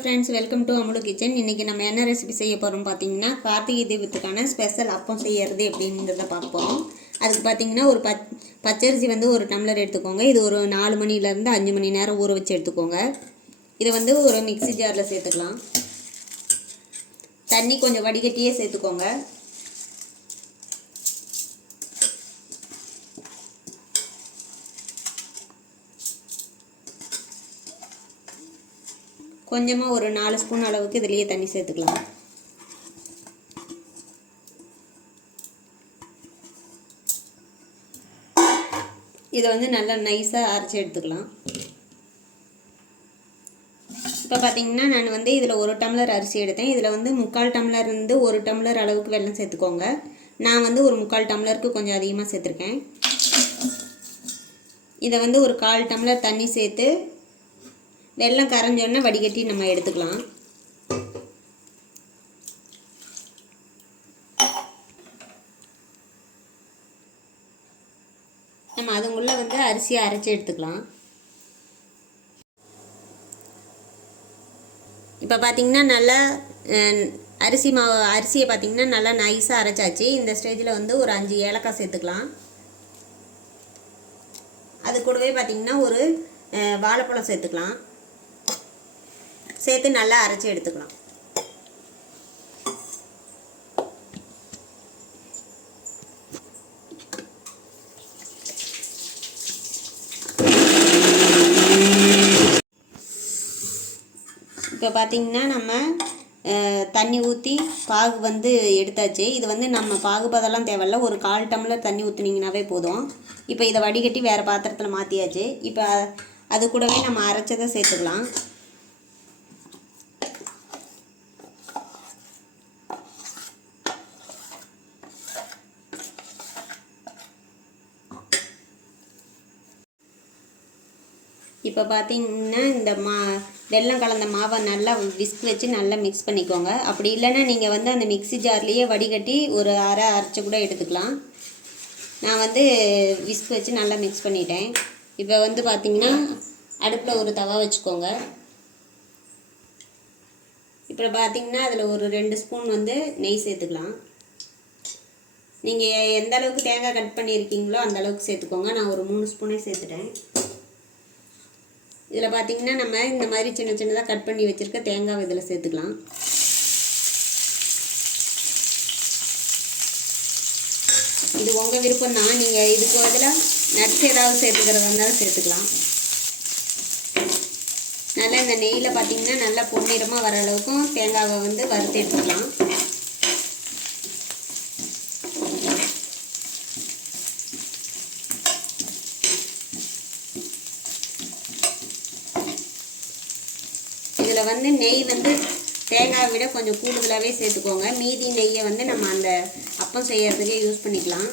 Friends, welcome to Amulu kitchen. இன்றைக்கி நம்ம என்ன ரெசிபி செய்ய போகிறோம் பார்த்தீங்கன்னா, கார்த்திகை தீபத்துக்கான ஸ்பெஷல் அப்பம் செய்யறது எப்படின்றத பார்க்க போகிறோம். அதுக்கு பார்த்தீங்கன்னா ஒரு பச்சரிசி வந்து ஒரு டம்ளர் எடுத்துக்கோங்க. இது ஒரு 4 மணிலேருந்து 5 மணி நேரம் ஊற வச்சு எடுத்துக்கோங்க. இதை வந்து ஒரு மிக்ஸி ஜாரில் சேர்த்துக்கலாம். தண்ணி கொஞ்சம் வடிகட்டியே சேர்த்துக்கோங்க. கொஞ்சமாக ஒரு 4 ஸ்பூன் அளவுக்கு இதிலேயே தண்ணி சேர்த்துக்கலாம். இதை வந்து நல்லா நைஸாக அரைச்சி எடுத்துக்கலாம். இப்போ பார்த்தீங்கன்னா நான் வந்து இதில் 1 டம்ளர் அரிசி எடுத்தேன். இதில் வந்து 3/4 டம்ளர்லேருந்து 1 டம்ளர் அளவுக்கு வெல்லம் சேர்த்துக்கோங்க. நான் வந்து ஒரு 3/4 டம்ளருக்கு கொஞ்சம் அதிகமாக சேர்த்துருக்கேன். இதை வந்து ஒரு 1/4 டம்ளர் தண்ணி சேர்த்து வெல்லம் கரைஞ்சோடனே வடிகட்டி நம்ம எடுத்துக்கலாம். நம்ம அதுக்குள்ளே வந்து அரிசியை அரைச்சி எடுத்துக்கலாம். இப்போ பார்த்திங்கன்னா நல்லா அரிசியை பார்த்திங்கன்னா நல்லா நைஸாக அரைச்சாச்சு. இந்த ஸ்டேஜில் வந்து ஒரு 5 ஏலக்காய் சேர்த்துக்கலாம். அது கூடவே பார்த்திங்கன்னா ஒரு வாழைப்பழம் சேர்த்துக்கலாம். சேர்த்து நல்லா அரைச்சி எடுத்துக்கலாம். இப்போ பார்த்திங்கன்னா நம்ம தண்ணி ஊற்றி பாகு வந்து எடுத்தாச்சு. இது வந்து நம்ம பாகுபதெல்லாம் தேவையில்ல. ஒரு 1/4 டம்ளர் தண்ணி ஊற்றுனீங்கன்னாவே போதும். இப்போ இதை வடிகட்டி வேறு பாத்திரத்தில் மாற்றியாச்சு. இப்போ அது கூடவே நம்ம அரைச்சதை சேர்த்துக்கலாம். இப்போ பார்த்தீங்கன்னா இந்த வெல்லம் கலந்த மாவை நல்லா விஸ்க் வச்சு நல்லா மிக்ஸ் பண்ணிக்கோங்க. அப்படி இல்லைன்னா நீங்கள் வந்து அந்த மிக்ஸி ஜார்லேயே வடிகட்டி ஒரு அரைச்சி கூட எடுத்துக்கலாம். நான் வந்து விஸ்க் வச்சு நல்லா மிக்ஸ் பண்ணிட்டேன். இப்போ வந்து பார்த்திங்கன்னா அடுப்பில் ஒரு தவா வச்சுக்கோங்க. இப்போ பார்த்திங்கன்னா அதில் ஒரு 2 ஸ்பூன் வந்து நெய் சேர்த்துக்கலாம். நீங்கள் எந்த அளவுக்கு தேங்காய் கட் பண்ணியிருக்கீங்களோ அந்த அளவுக்கு சேர்த்துக்கோங்க. நான் ஒரு 3 ஸ்பூனே சேர்த்துட்டேன். இதில் பார்த்திங்கன்னா நம்ம இந்த மாதிரி சின்ன சின்னதாக கட் பண்ணி வச்சுருக்க தேங்காய் இதில் சேர்த்துக்கலாம். இது உங்கள் விருப்பம் தான். நீங்கள் இதுக்கு பதிலாக நட்ஸ் ஏதாவது சேர்த்துக்கிறதா இருந்தாலும் சேர்த்துக்கலாம். நல்லா இந்த நெய்யில் பார்த்திங்கன்னா நல்லா பொன்னிறமாக வர அளவுக்கும் தேங்காவை வந்து வறுத்து எடுத்துக்கலாம். இதில் வந்து நெய் வந்து தேங்காயை விட கொஞ்சம் கூடுதலாகவே சேர்த்துக்கோங்க. மீதி நெய்யை வந்து நம்ம அந்த அப்பம் செய்யறதுக்கே யூஸ் பண்ணிக்கலாம்.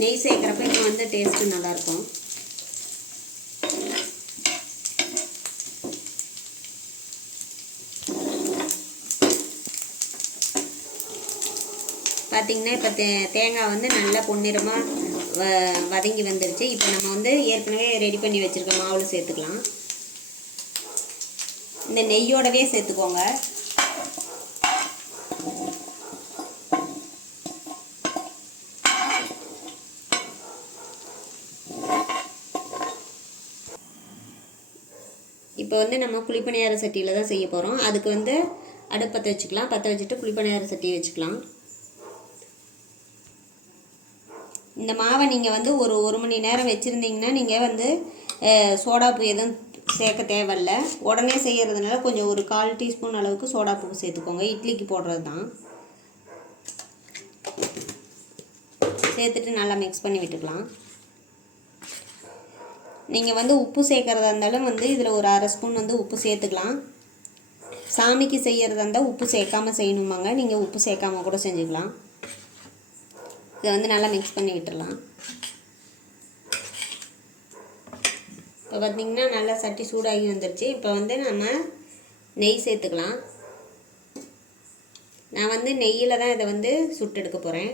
நெய் சேர்க்குறப்ப இன்னும் வந்து டேஸ்ட்டு நல்லாயிருக்கும். பார்த்திங்கன்னா இப்போ தேங்காய் வந்து நல்லா பொன்னிறமாக வதங்கி வந்துருச்சு. இப்போ நம்ம வந்து ஏற்கனவே ரெடி பண்ணி வச்சுருக்க மாவில் சேர்த்துக்கலாம். இந்த நெய்யோடவே சேர்த்துக்கோங்க. இப்போ வந்து நம்ம குழிப்பணியார சட்டியில் தான் செய்ய போகிறோம். அதுக்கு வந்து அடுப்பத்தை வச்சுக்கலாம். பற்ற வச்சுட்டு குழிப்பணியார சட்டியை வச்சுக்கலாம். இந்த மாவை நீங்கள் வந்து ஒரு மணி நேரம் வச்சுருந்தீங்கன்னா நீங்கள் வந்து சோடாப்பு எதுவும் சேர்க்க தேவையில்லை. உடனே செய்கிறதுனால கொஞ்சம் ஒரு 1/4 டீஸ்பூன் அளவுக்கு சோடாப்பு சேர்த்துக்கோங்க. இட்லிக்கு போடுறது தான். சேர்த்துட்டு நல்லா மிக்ஸ் பண்ணி விட்டுக்கலாம். நீங்கள் வந்து உப்பு சேர்க்குறதா இருந்தாலும் வந்து இதில் ஒரு 1/2 ஸ்பூன் வந்து உப்பு சேர்த்துக்கலாம். சாமிக்கு செய்கிறதா இருந்தால் உப்பு சேர்க்காமல் செய்யணுமாங்க. நீங்கள் உப்பு சேர்க்காமல் கூட செஞ்சுக்கலாம். இதை வந்து நல்லா மிக்ஸ் பண்ணி விட்டுடலாம். இப்போ பார்த்திங்கன்னா நல்லா சட்டி சூடாகி வந்துடுச்சு. இப்போ வந்து நம்ம நெய் சேர்த்துக்கலாம். நான் வந்து நெய்யில் தான் இதை வந்து சுட்டு எடுக்க போகிறேன்.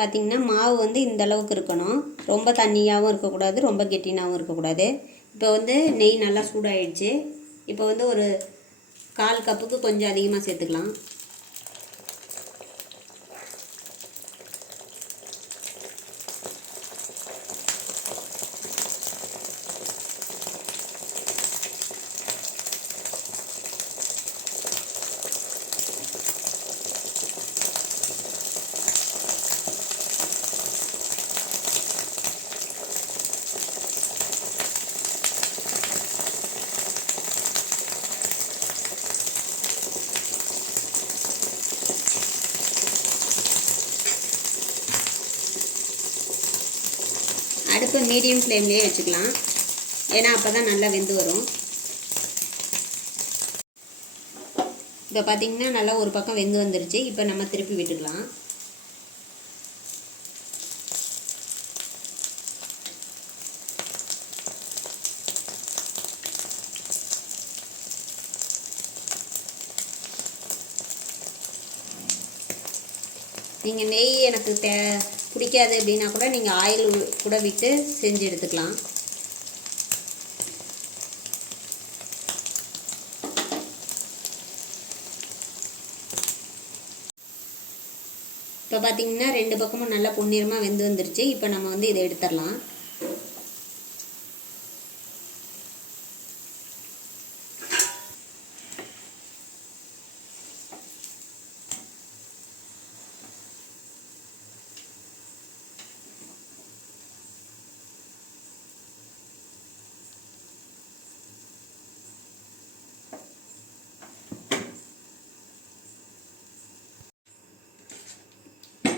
பார்த்திங்கன்னா மாவு வந்து இந்த அளவுக்கு இருக்கணும். ரொம்ப தண்ணியாகவும் இருக்கக்கூடாது, ரொம்ப கெட்டினாகவும் இருக்கக்கூடாது. இப்போ வந்து நெய் நல்லா சூடாயிடுச்சு. இப்போ வந்து ஒரு 1/4 கப்புக்கு கொஞ்சம் அதிகமாக சேர்த்துக்கலாம். அடுப்பு மீடியம் ஃப்ளேம்லேயே வச்சுக்கலாம், ஏன்னா அப்போ தான் நல்லா வெந்து வரும். இப்போ பார்த்திங்கன்னா நல்லா ஒரு பக்கம் வெந்து வந்துருச்சு. இப்போ நம்ம திருப்பி விட்டுக்கலாம். நீங்கள் நெய் எனக்கு பிடிக்காது அப்படின்னா கூட நீங்கள் ஆயில் கூட விட்டு செஞ்சு எடுத்துக்கலாம். இப்போ பார்த்திங்கன்னா 2 பக்கமும் நல்லா பொன்னிறமாக வெந்து வந்துருச்சு. இப்போ நம்ம வந்து இதை எடுத்துடலாம்.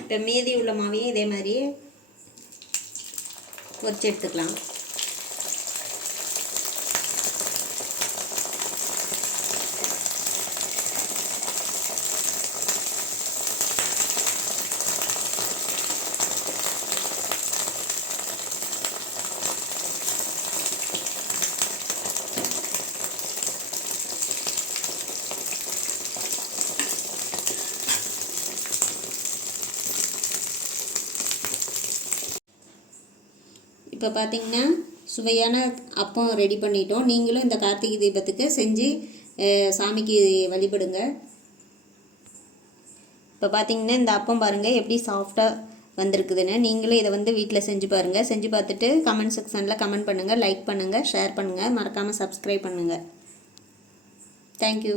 இப்போ மீதி உள்ள மாவையும் இதே மாதிரி பொரிச்சு எடுத்துக்கலாம். இப்போ பார்த்திங்கன்னா சுவையான அப்பம் ரெடி பண்ணிட்டோம். நீங்களும் இந்த கார்த்திகை தீபத்துக்கு செஞ்சு சாமிக்கு வழிபடுங்க. இப்போ பார்த்திங்கன்னா இந்த அப்பம் பாருங்கள் எப்படி சாஃப்டாக வந்திருக்குதுன்னு. நீங்களும் இதை வந்து வீட்டில் செஞ்சு பாருங்கள். செஞ்சு பார்த்துட்டு கமெண்ட் செக்ஷனில் கமெண்ட் பண்ணுங்கள், லைக் பண்ணுங்கள், ஷேர் பண்ணுங்கள், மறக்காமல் சப்ஸ்கிரைப் பண்ணுங்கள். தேங்க்யூ.